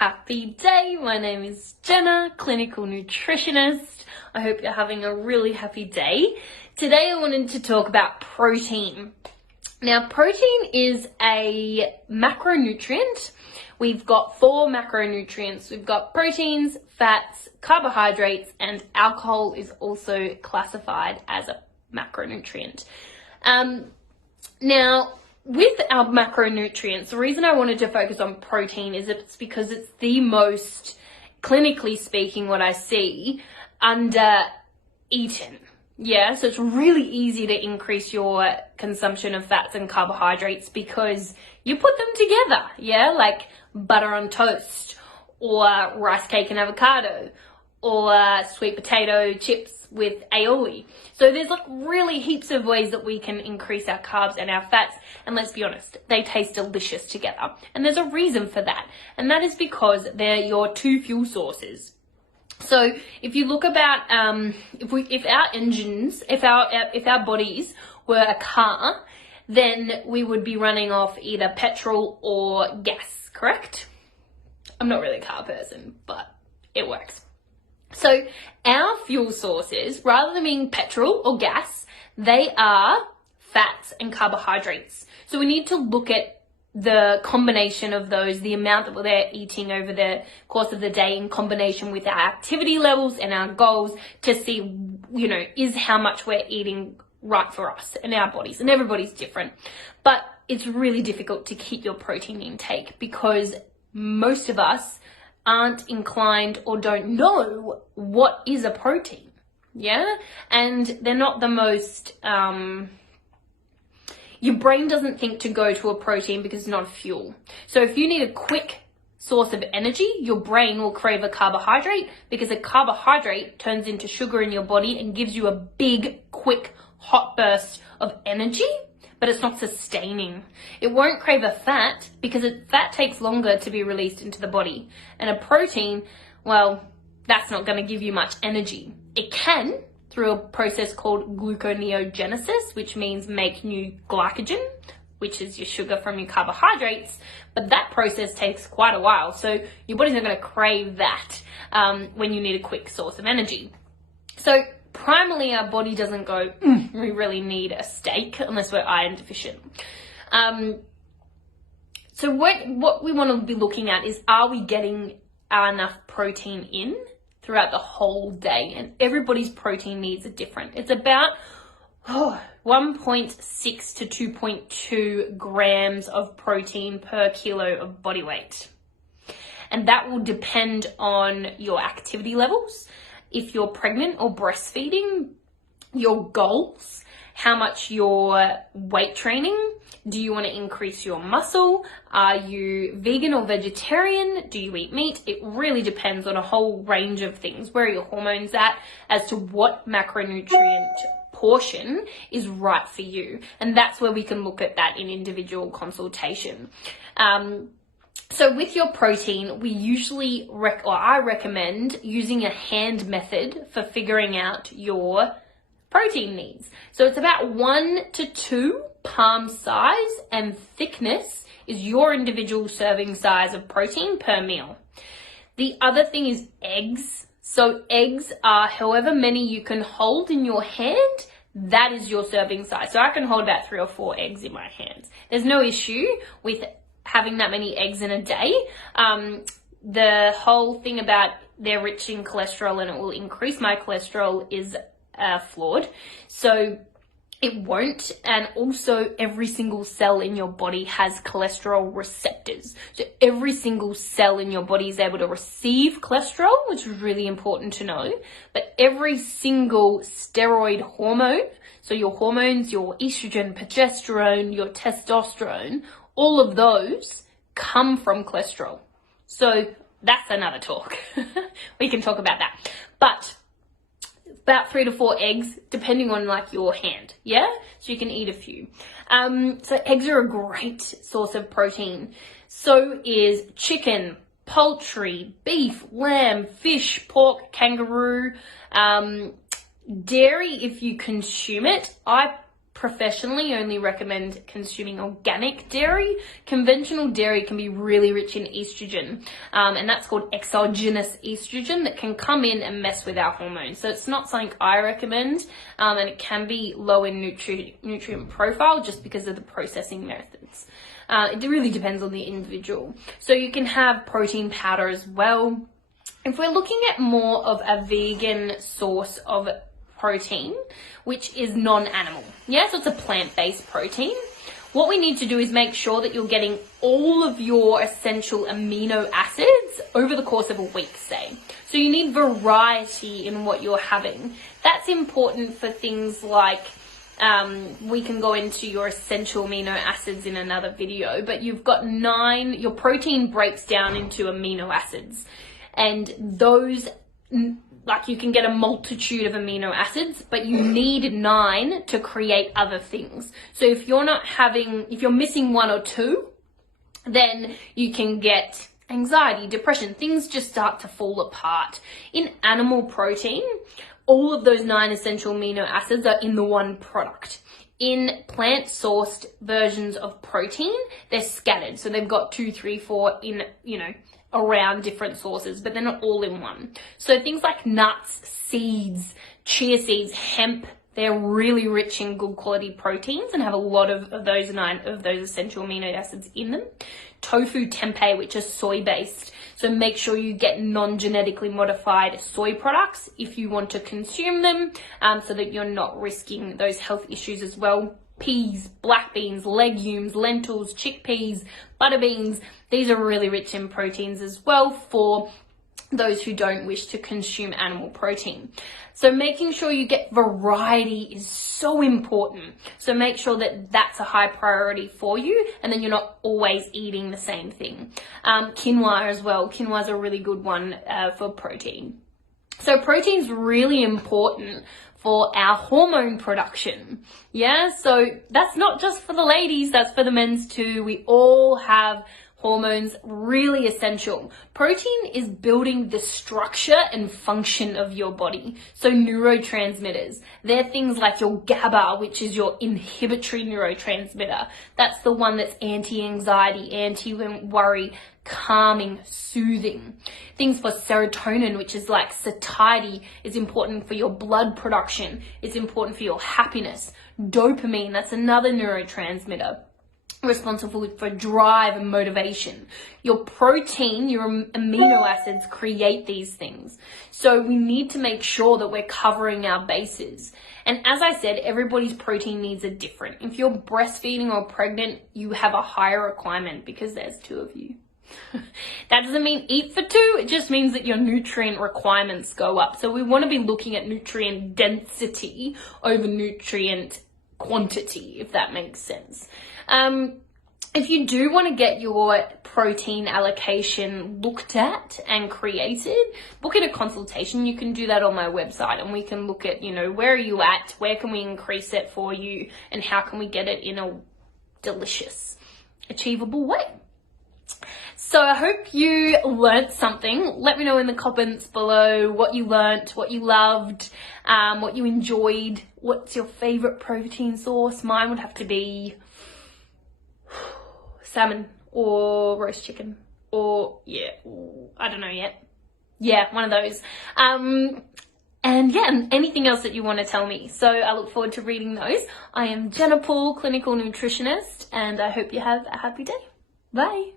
Happy day, my name is Jenna, clinical nutritionist. I hope you're having a really happy day. Today I wanted to talk about protein. Now, protein is a macronutrient. We've got 4 macronutrients. We've got proteins, fats, carbohydrates, and alcohol is also classified as a macronutrient. Now, with our macronutrients, the reason I wanted to focus on protein is it's because it's the most, clinically speaking, what I see, under eaten. Yeah, so it's really easy to increase your consumption of fats and carbohydrates because you put them together, yeah, like butter on toast or rice cake and avocado or sweet potato chips with aioli. So there's like really heaps of ways that we can increase our carbs and our fats, and let's be honest, they taste delicious together. And there's a reason for that, and that is because they're your 2 fuel sources. So if you look about if our bodies were a car, then we would be running off either petrol or gas, correct? I'm not really a car person, but it works. So our fuel sources, rather than being petrol or gas, they are fats and carbohydrates. So we need to look at the combination of those, the amount that we're eating over the course of the day in combination with our activity levels and our goals to see, is how much we're eating right for us and our bodies. And everybody's different. But it's really difficult to keep your protein intake because most of us aren't inclined or don't know what is a protein. Yeah? And they're not the most, your brain doesn't think to go to a protein because it's not a fuel. So if you need a quick source of energy, your brain will crave a carbohydrate because a carbohydrate turns into sugar in your body and gives you a big, quick, hot burst of energy, but it's not sustaining. It won't crave a fat because fat takes longer to be released into the body. And a protein, well, that's not going to give you much energy. It can, through a process called gluconeogenesis, which means make new glycogen, which is your sugar from your carbohydrates, but that process takes quite a while. So your body's not going to crave that when you need a quick source of energy. So primarily our body doesn't go, we really need a steak unless we're iron deficient. So what we want to be looking at is, are we getting enough protein in throughout the whole day? And everybody's protein needs are different. It's about 1.6 to 2.2 grams of protein per kilo of body weight. And that will depend on your activity levels, if you're pregnant or breastfeeding, your goals, how much you're weight training, do you want to increase your muscle, are you vegan or vegetarian, do you eat meat? It really depends on a whole range of things. Where are your hormones at as to what macronutrient portion is right for you. And that's where we can look at that in individual consultation. So with your protein, we usually, I recommend using a hand method for figuring out your protein needs. So it's about 1 to 2 palm size and thickness is your individual serving size of protein per meal. The other thing is eggs. So eggs are however many you can hold in your hand, that is your serving size. So I can hold about 3 or 4 eggs in my hands. There's no issue with having that many eggs in a day. The whole thing about they're rich in cholesterol and it will increase my cholesterol is flawed. So it won't. And also every single cell in your body has cholesterol receptors. So every single cell in your body is able to receive cholesterol, which is really important to know. But every single steroid hormone, so your hormones, your estrogen, progesterone, your testosterone, all of those come from cholesterol. So that's another talk. We can talk about that. But about 3 to 4 eggs, depending on like your hand. Yeah. So you can eat a few. So eggs are a great source of protein. So is chicken, poultry, beef, lamb, fish, pork, kangaroo, dairy if you consume it. I professionally only recommend consuming organic dairy. Conventional dairy can be really rich in estrogen, and that's called exogenous estrogen that can come in and mess with our hormones. So it's not something I recommend, and it can be low in nutrient profile just because of the processing methods. It really depends on the individual. So you can have protein powder as well. If we're looking at more of a vegan source of protein, which is non-animal, so it's a plant-based protein, what we need to do is make sure that you're getting all of your essential amino acids over the course of a week, say. So you need variety in what you're having. That's important for things like, we can go into your essential amino acids in another video, but you've got 9, your protein breaks down into amino acids, and those, like, you can get a multitude of amino acids, but you need 9 to create other things. So if you're missing 1 or 2, then you can get anxiety, depression, things just start to fall apart. In animal protein, all of those 9 essential amino acids are in the one product. In plant-sourced versions of protein, they're scattered. So they've got 2, 3, 4 in, around different sources, but they're not all in one. So things like nuts, seeds, chia seeds, hemp, they're really rich in good quality proteins and have a lot of those 9 of those essential amino acids in them. Tofu, tempeh, which are soy-based. So make sure you get non-genetically modified soy products if you want to consume them, so that you're not risking those health issues as well. Peas, black beans, legumes, lentils, chickpeas, butter beans. These are really rich in proteins as well for those who don't wish to consume animal protein. So making sure you get variety is so important. So make sure that that's a high priority for you, and then you're not always eating the same thing. Quinoa as well. Quinoa is a really good one for protein. So protein's really important for our hormone production. So that's not just for the ladies, that's for the men's too. We all have hormones, really essential. Protein is building the structure and function of your body. So neurotransmitters, they're things like your GABA, which is your inhibitory neurotransmitter. That's the one that's anti-anxiety, anti-worry, calming, soothing. Things for serotonin, which is like satiety, is important for your blood production. It's important for your happiness. Dopamine, that's another neurotransmitter responsible for drive and motivation. Your protein, your amino acids create these things. So we need to make sure that we're covering our bases. And as I said, everybody's protein needs are different. If you're breastfeeding or pregnant, you have a higher requirement because there's 2 of you. That doesn't mean eat for 2, it just means that your nutrient requirements go up. So we want to be looking at nutrient density over nutrient quantity, if that makes sense. If you do want to get your protein allocation looked at and created, book in a consultation. You can do that on my website, and we can look at, where are you at, where can we increase it for you, and how can we get it in a delicious, achievable way. So I hope you learnt something. Let me know in the comments below what you learnt, what you loved, what you enjoyed. What's your favorite protein source? Mine would have to be salmon or roast chicken, or I don't know yet. One of those. And anything else that you want to tell me. So I look forward to reading those. I am Jenna Paul, clinical nutritionist, and I hope you have a happy day. Bye.